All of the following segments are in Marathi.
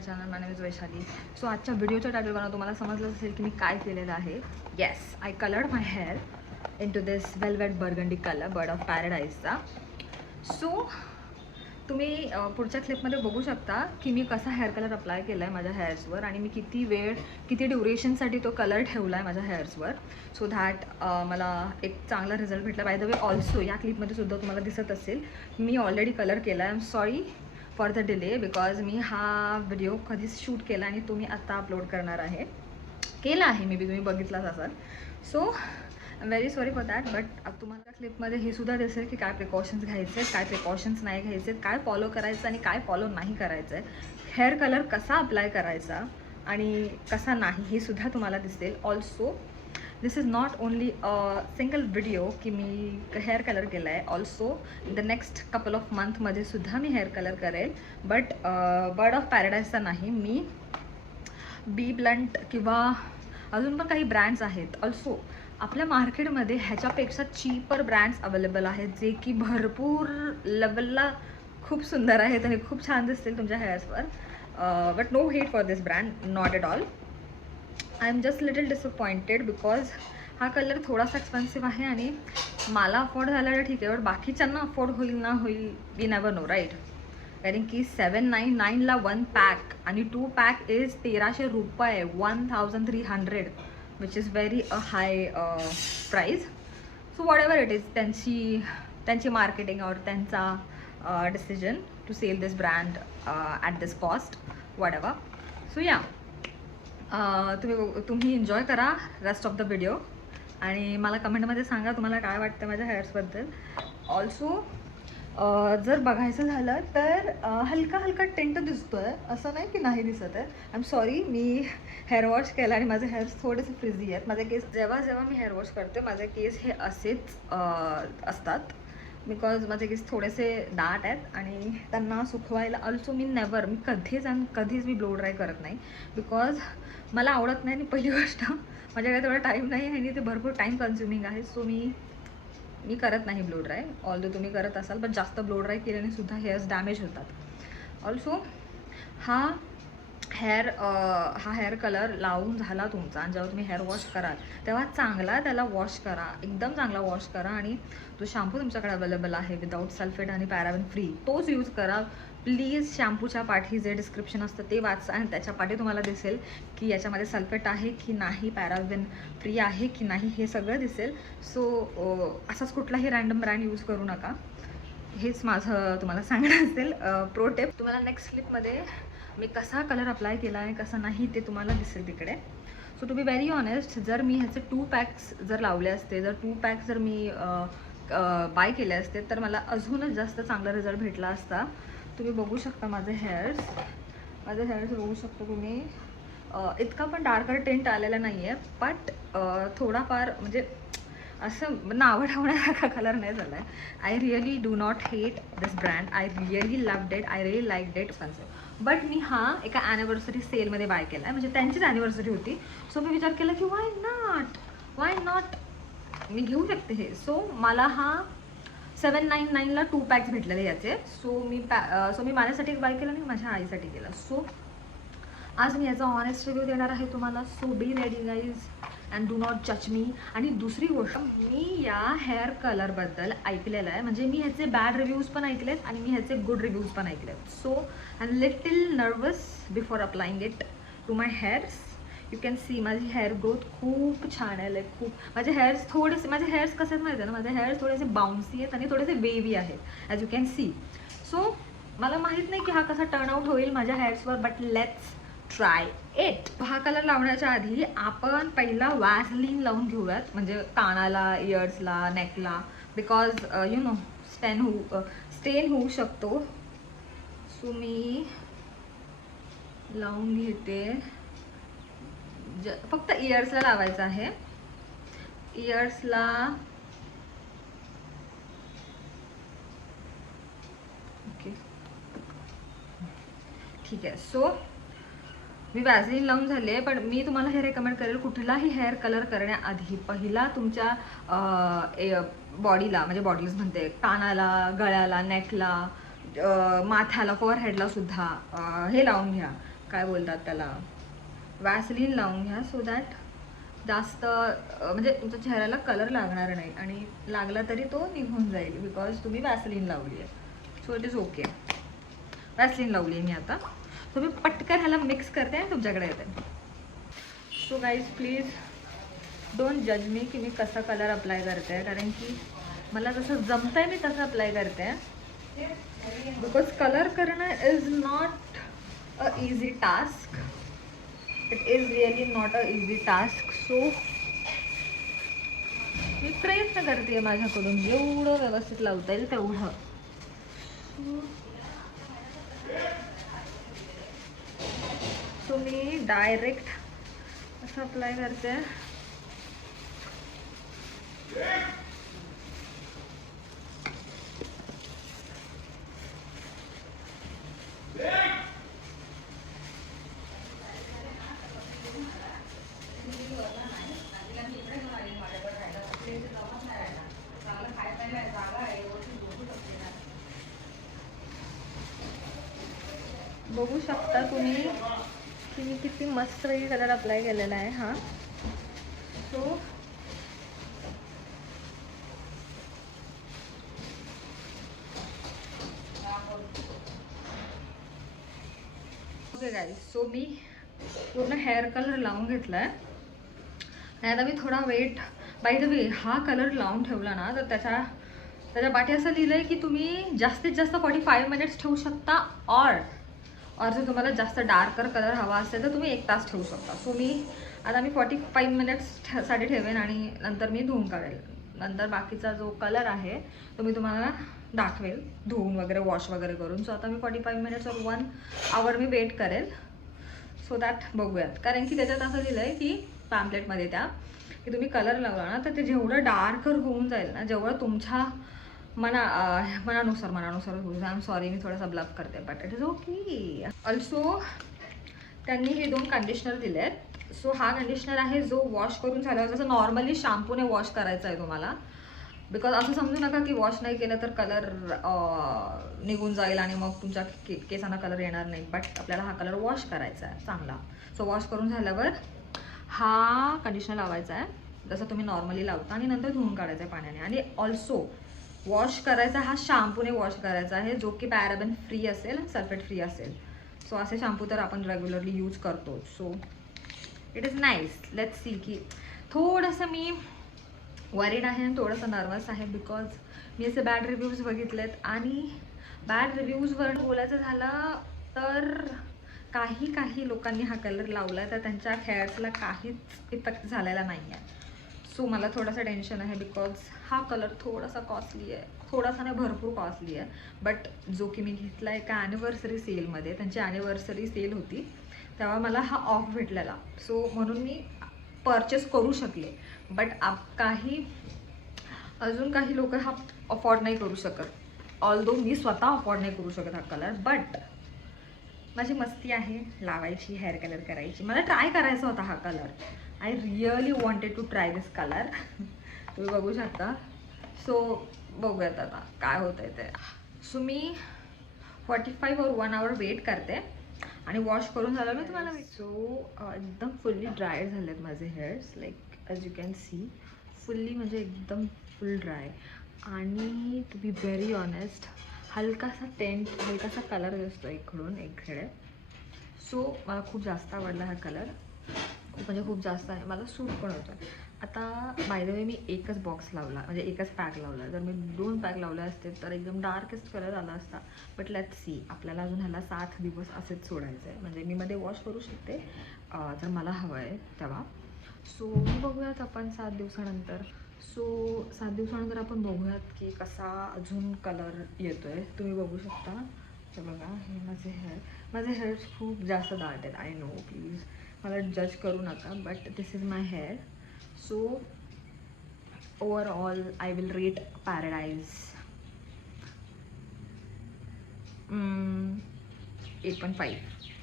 My channel. My name is Vaishali. So आजच्या व्हिडिओच्या टायटलवरून तुम्हाला समजलं असेल की मी काय केलेलं आहे. Yes, I coloured my hair into this velvet burgundy colour, bird of पॅराडाईजचा. सो तुम्ही पुढच्या क्लिपमध्ये बघू शकता की मी कसा हेअर कलर अप्लाय केला आहे माझ्या हेअर्सवर आणि मी किती वेळ किती ड्युरेशनसाठी तो कलर ठेवला आहे माझ्या हेअर्सवर, सो दॅट मला एक चांगला रिझल्ट भेटला. बाय द वे ऑल्सो या क्लिपमध्ये सुद्धा तुम्हाला दिसत असेल मी ऑलरेडी कलर केला आहे. I am sorry for the delay because मी हा व्हिडिओ कधीच शूट केला आणि तो मी आत्ता अपलोड करणार आहे. केला आहे मे बी तुम्ही बघितलाच असाल. So I am very sorry for that. But तुम्हाला क्लिपमध्ये हे सुद्धा दिसेल की काय प्रिकॉशन्स घ्यायचे आहेत, काय प्रिकॉशन्स नाही घ्यायचे, काय फॉलो करायचं आणि काय फॉलो नाही करायचं आहे, हेअर कलर कसा अप्लाय करायचा आणि कसा नाही हे सुद्धा तुम्हाला दिसेल. Also this is not only a single video की मी हेअर कलर केला आहे. Also in the next couple of मंथमध्ये सुद्धा मी हेअर कलर करेल. बट बर्ड ऑफ पॅराडाईजचा नाही, मी बी ब्लंट किंवा अजून पण काही ब्रँड्स आहेत. ऑल्सो आपल्या मार्केटमध्ये ह्याच्यापेक्षा चीपर ब्रँड्स अवेलेबल आहेत जे की भरपूर लेवलला खूप सुंदर आहेत आणि खूप छान दिसतील तुमच्या हेअर्सवर. But no hate for this brand, not at all. I am just little disappointed because हा कलर थोडासा एक्सपेन्सिव्ह आहे आणि मला अफोर्ड झाला तर ठीक आहे, बट बाकीच्यांना अफोर्ड होईल ना होईल वी नेवर नो, राईट. कारण की 799ला 1 पॅक आणि 2 पॅक इज 1300 रुपये, 1300, which is very a high price. So whatever it is, त्यांची मार्केटिंग और त्यांचा decision to sell this brand at this cost, whatever. So या तुम्ही एन्जॉय करा रेस्ट ऑफ द व्हिडिओ आणि मला कमेंटमध्ये सांगा तुम्हाला काय वाटतं माझ्या हेअर्सबद्दल. ऑल्सो जर बघायचं झालं तर हलका हलका टेंट दिसतो आहे, असं नाही की नाही दिसत आहे. I am sorry, me hair wash केला आणि माझे हेअर्स थोडेसे फ्रिझी आहेत. माझे केस जेव्हा मी हेअर वॉश करते माझे केस हे असेच असतात बिकॉज माझे केस थोडेसे दाट आहेत आणि त्यांना सुकवायला ऑल्सो मी कधीच मी ब्लो ड्राय करत नाही बिकॉज मला आवडत नाही. आणि पहिली गोष्ट माझ्याकडे तेवढा टाईम नाही आहे आणि ते भरपूर टाईम कन्झ्युमिंग आहे. सो मी करत नाही ब्लो ड्राय. ऑल्दो तुम्ही करत असाल पण जास्त ब्लो ड्राय केल्याने सुद्धा हेअर्स डॅमेज होतात. ऑल्सो हा हेअर कलर लावून झाला तुमचा आणि जेव्हा तुम्ही हेअर वॉश कराल तेव्हा चांगला त्याला वॉश करा, एकदम चांगला वॉश करा आणि जो शॅम्पू तुमच्याकडे अवेलेबल आहे विदाऊट सल्फेट आणि पॅराबेन फ्री तोच यूज करा. प्लीज शॅम्पूच्या पाठी जे डिस्क्रिप्शन असतं ते वाचा आणि त्याच्या पाठी तुम्हाला दिसेल की याच्यामध्ये सल्फेट आहे की नाही, पॅराबेन फ्री आहे की नाही, हे सगळं दिसेल. सो असाच कुठलाही रँडम ब्रँड यूज करू नका, हेच माझं तुम्हाला सांगणं असेल. Pro tip. तुम्हाला नेक्स्ट क्लिपमध्ये मी कसा कलर अप्लाय केला आहे कसा नाही ते तुम्हाला दिसेल तिकडे. So to be very honest, जर मी ह्याचे 2 पॅक्स जर लावले असते, जर 2 पॅक्स जर मी बाय केले असते तर मला अजूनच जास्त चांगला रिझल्ट भेटला असता. तुम्ही बघू शकता माझे हेअर्स बघू शकता तुम्ही. इतका पण डार्कर टेंट आलेला नाही आहे, बट थोडाफार म्हणजे असं नावं ठेवण्यासारखा कलर नाही झाला आहे. I really do not hate this brand. I really loved it. I really like it. Expensive. But मी हा एका ॲनिव्हर्सरी सेलमध्ये बाय केला आहे, म्हणजे त्यांचीच ॲनिव्हर्सरी होती. सो मी विचार केला की वाय नॉट मी घेऊ शकते हे. सो मला हा 799ला 2 पॅक्स भेटलेले याचे. सो मी माझ्यासाठी एक बाय केला आणि माझ्या आईसाठी केला. सो आज मी याचा ऑनेस्ट रिव्ह्यू देणार आहे तुम्हाला. So be ready guys and do not जज मी. आणि दुसरी गोष्ट, मी या हेअर कलरबद्दल ऐकलेलं आहे, म्हणजे मी ह्याचे बॅड रिव्ह्यूज पण ऐकलेत आणि मी ह्याचे गुड रिव्ह्यूज पण ऐकलेत. So I am little nervous before applying it to my hairs. You can see माझी हेअर ग्रोथ खूप छान आहे. लाईक खूप माझे हेअर्स कसे आहेत माहिती आहे ना, माझे हेअर्स थोडेसे बाउन्सी आहेत आणि थोडेसे वेवी आहेत as you can C. So मला माहीत नाही की हा कसा टर्नआउट होईल माझ्या हेअर्सवर, बट लेट्स ट्राय इट. हा कलर लावण्याच्या आधी आपण पहिला वॅसलीन लावून घेऊयात, म्हणजे कानाला, इयर्सला, नेकला, बिकॉज यू नो स्टेन होऊ शकतो. सो मी लावून घेते. फक्त इयर्सला लावायचं आहे. इयर्सला ओके ठीक आहे. सो मी वॅझलिन लावून झाली आहे, पण मी तुम्हाला हे रेकमेंड करेल कुठलाही हेअर कलर करण्याआधी पहिला तुमच्या बॉडीला, म्हणजे बॉडीज म्हणते, कानाला, गळ्याला, नेकला, माथ्याला, फोरहेडला सुद्धा हे लावून घ्या. काय बोलतात त्याला, वॅसलीन लावून घ्या, सो दॅट जास्त म्हणजे तुमच्या चेहऱ्याला कलर लागणार नाही, आणि लागला तरी तो निघून जाईल बिकॉज तुम्ही वॅसलीन लावली आहे. So it is okay. Vaseline लावली आहे मी आता. सो मी पटकन ह्याला मिक्स करते आणि तुमच्याकडे येते. सो गाईज प्लीज डोंट जज मी की मी कसा कलर अप्लाय करते आहे, कारण की मला जसं जमतं आहे मी तसं अप्लाय करते आहे. बिकॉज कलर करणं is not a easy task. It is really not a easy task. So मी प्रयत्न करते माझ्याकडून जेवढं व्यवस्थित लावता येईल तेवढं. सो मी डायरेक्ट असं अप्लाय करते. बघू शकता तुम्ही की मी किती मस्त वेगळी कलर अप्लाय केलेला आहे हा. सो ओके गाईज, सो मी पूर्ण हेअर कलर लावून घेतला आहे. आणि आता मी थोडा वेट, बाय द वे हा कलर लावून ठेवला ना तर त्याच्या पाठी असं लिहिलं आहे की तुम्ही जास्तीत जास्त 45 मिनिट्स ठेवू शकता, और जर तुम्हाला जास्त डार्कर कलर हवा असेल तर तुम्ही 1 तास ठेवू शकता. सो मी आता मी 45 मिनिट्ससाठी ठेवेन आणि नंतर मी धुवून काढेल. नंतर बाकीचा जो कलर आहे तो मी तुम्हाला दाखवेल धुवून वगैरे, वॉश वगैरे करून. सो आता मी 45 मिनिट्स और 1 आवर मी वेट करेल. सो दॅट बघूयात, कारण की त्याच्यात असं लिहिलं आहे की पॅम्पलेटमध्ये त्या की तुम्ही कलर लावला ना तर ते जेवढं डार्कर होऊन जाईल ना, जेवढं तुमच्या मनानुसार होईल. आय एम सॉरी मी थोडासा ब्लफ करते, but it is okay. Also त्यांनी हे 2 कंडिशनर दिले आहेत. सो हा कंडिशनर आहे जो वॉश करून झाल्यावर जसं नॉर्मली शॅम्पूने वॉश करायचा आहे तुम्हाला. बिकॉज असं समजू नका की वॉश नाही केलं तर कलर निघून जाईल आणि मग तुमच्या केसांना कलर येणार नाही. बट आपल्याला हा कलर वॉश करायचा आहे चांगला. सो वॉश करून झाल्यावर हा कंडिशनर लावायचा आहे जसं तुम्ही नॉर्मली लावता, आणि नंतर धुवून काढायचं आहे पाण्याने. आणि ऑल्सो वॉश करायचा हा शॅम्पूने वॉश करायचा आहे जो की पॅराबेन फ्री असेल आणि सल्फेट फ्री असेल. सो असे शॅम्पू तर आपण रेग्युलरली यूज करतो. So it is nice. Let's see की थोडंसं मी वरीड आहे आणि थोडंसं नर्वस आहे बिकॉज मी असे बॅड रिव्ह्यूज बघितलेत. आणि बॅड रिव्ह्यूजवर बोलायचं झालं तर काही लोकांनी हा कलर लावला तर त्यांच्या हेअर्सला काहीच इफेक्ट झालेला नाही आहे. सो मला थोडंसं टेन्शन आहे बिकॉज हा कलर थोडासा कॉस्टली आहे, थोडासा नाही भरपूर कॉस्टली आहे. बट जो की मी घेतला एका ॲनिव्हर्सरी सेलमध्ये, त्यांची ॲनिव्हर्सरी सेल होती तेव्हा मला हा ऑफ भेटलेला. सो म्हणून मी परचेस करू शकले. बट अजून काही लोक हा अफोर्ड नाही करू शकत. ऑल्दो मी स्वतः अफोर्ड नाही करू शकत हा कलर. बट माझी मस्ती आहे लावायची, हेअर कलर करायची. मला ट्राय करायचा होता हा colour. I really wanted to try this colour. तुम्ही बघू शकता. सो बघूयात आता काय होतं आहे ते. सो मी 45 और 1 आवर वेट करते आणि वॉश करून झालं मी तुम्हाला. सो एकदम फुल्ली ड्राय झालेत माझे hairs, like as you can C fully, म्हणजे एकदम फुल ड्राय. आणि टू बी व्हेरी ऑनेस्ट हलकासा हलकासा कलर दिसतो इकडे. सो मला खूप जास्त आवडला हा कलर, म्हणजे खूप जास्त आहे, मला सूट पण होतं. आता बाय द वे मी एकच बॉक्स लावला, म्हणजे एकच पॅक लावला. जर मी 2 पॅक लावले असते तर एकदम डार्केस्ट कलर आला असता. बट लेट्स सी, आपल्याला अजून ह्याला 7 दिवस असेच सोडायचं आहे. म्हणजे मी मध्ये वॉश करू शकते जर मला हवं आहे तेव्हा. सो बघूयात आपण 7 दिवसानंतर. सो 7 दिवसानंतर आपण बघूयात की कसा अजून कलर येतो आहे. तुम्ही बघू शकता. हे बघा, हे माझे हेअर्स खूप जास्त दाट आहेत. आय नो, प्लीज मला जज करू नका, but this is my hair. So overall I will rate paradise 8.5.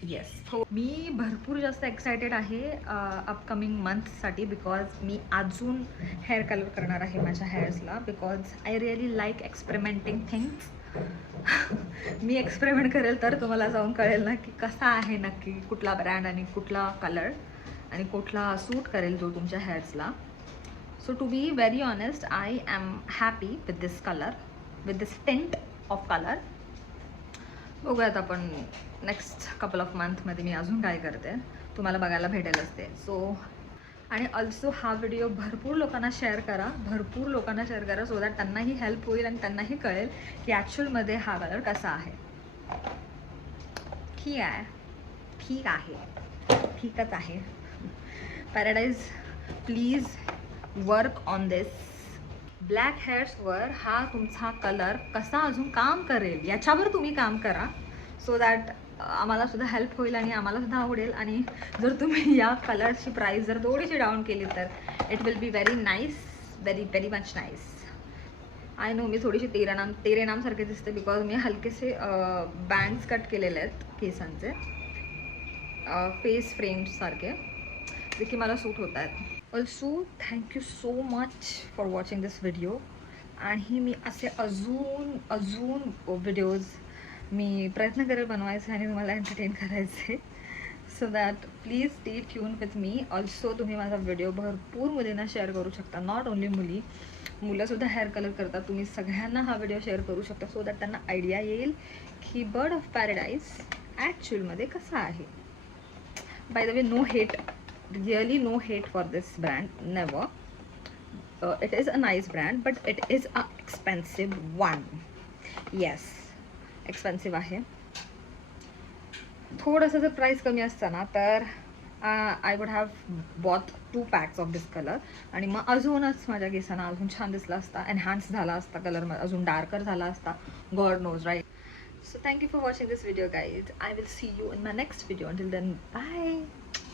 Yes. हो, मी भरपूर जास्त एक्सायटेड आहे अपकमिंग मंथसाठी, बिकॉज मी अजून हेअर कलर करणार आहे माझ्या हेअर्सला. Because I really like experimenting things. मी एक्सपेरिमेंट करेल तर तुम्हाला जाऊन कळेल ना की कसा आहे नक्की, कुठला ब्रँड आणि कुठला कलर आणि कुठला सूट करेल जो तुमच्या हेअर्सला. So to be very honest, I am happy with this colour, with this tint of colour. बघूयात आपण नेक्स्ट कपल ऑफ मंथमध्ये मी अजून काय करते, तुम्हाला बघायला भेटेलच ते. सो आणि ऑल्सो हा व्हिडिओ भरपूर लोकांना शेअर करा, भरपूर लोकांना शेअर करा, सो दॅट त्यांनाही हेल्प होईल आणि त्यांनाही कळेल की ॲक्च्युअलमध्ये हा कलर कसा आहे. ठीक आहे, ठीक आहे, ठीकच आहे. Paradise, please work on this. Black हेअर्सवर हा तुमचा कलर कसा अजून काम करेल याच्यावर तुम्ही काम करा, सो दॅट आम्हाला सुद्धा हेल्प होईल आणि आम्हाला सुद्धा आवडेल. आणि जर तुम्ही या कलरची प्राईस जर थोडीशी डाऊन केली तर it will be very nice, very very much nice. I know मी थोडीशी तेरे नामसारखे दिसते बिकॉज मी हलकेसे बँड्स कट केलेले आहेत केसांचे, फेस फ्रेम्ससारखे, जे की मला सूट होत आहेत. Also thank you so much for watching this video. आणि मी असे अजून व्हिडिओज मी प्रयत्न करेल बनवायचे आणि तुम्हाला एंटरटेन करायचे. So that please stay tune with me. Also तुम्ही माझा व्हिडिओ भरपूर मुलींना शेअर करू शकता, नॉट ओन्ली मुली, मुलंसुद्धा हेअर कलर करतात. तुम्ही सगळ्यांना हा व्हिडिओ शेअर करू शकता, सो दॅट त्यांना आयडिया येईल की बर्ड ऑफ पॅराडाईज ॲक्च्युअलमध्ये कसा आहे. By the way, no hate, really no hate for this brand, never. It is a nice brand, but it is a expensive one. Yes, expensive आहे. थोडंसं जर प्राईस कमी असतं ना तर I would have both 2 packs of this colour. आणि मग अजूनच माझ्या केसांना अजून छान दिसला असता, एनहान्स झाला असता कलर, अजून डार्कर झाला असता. God knows, right? So thank you for watching this video, guys. I will see you in my next video. Until then, bye.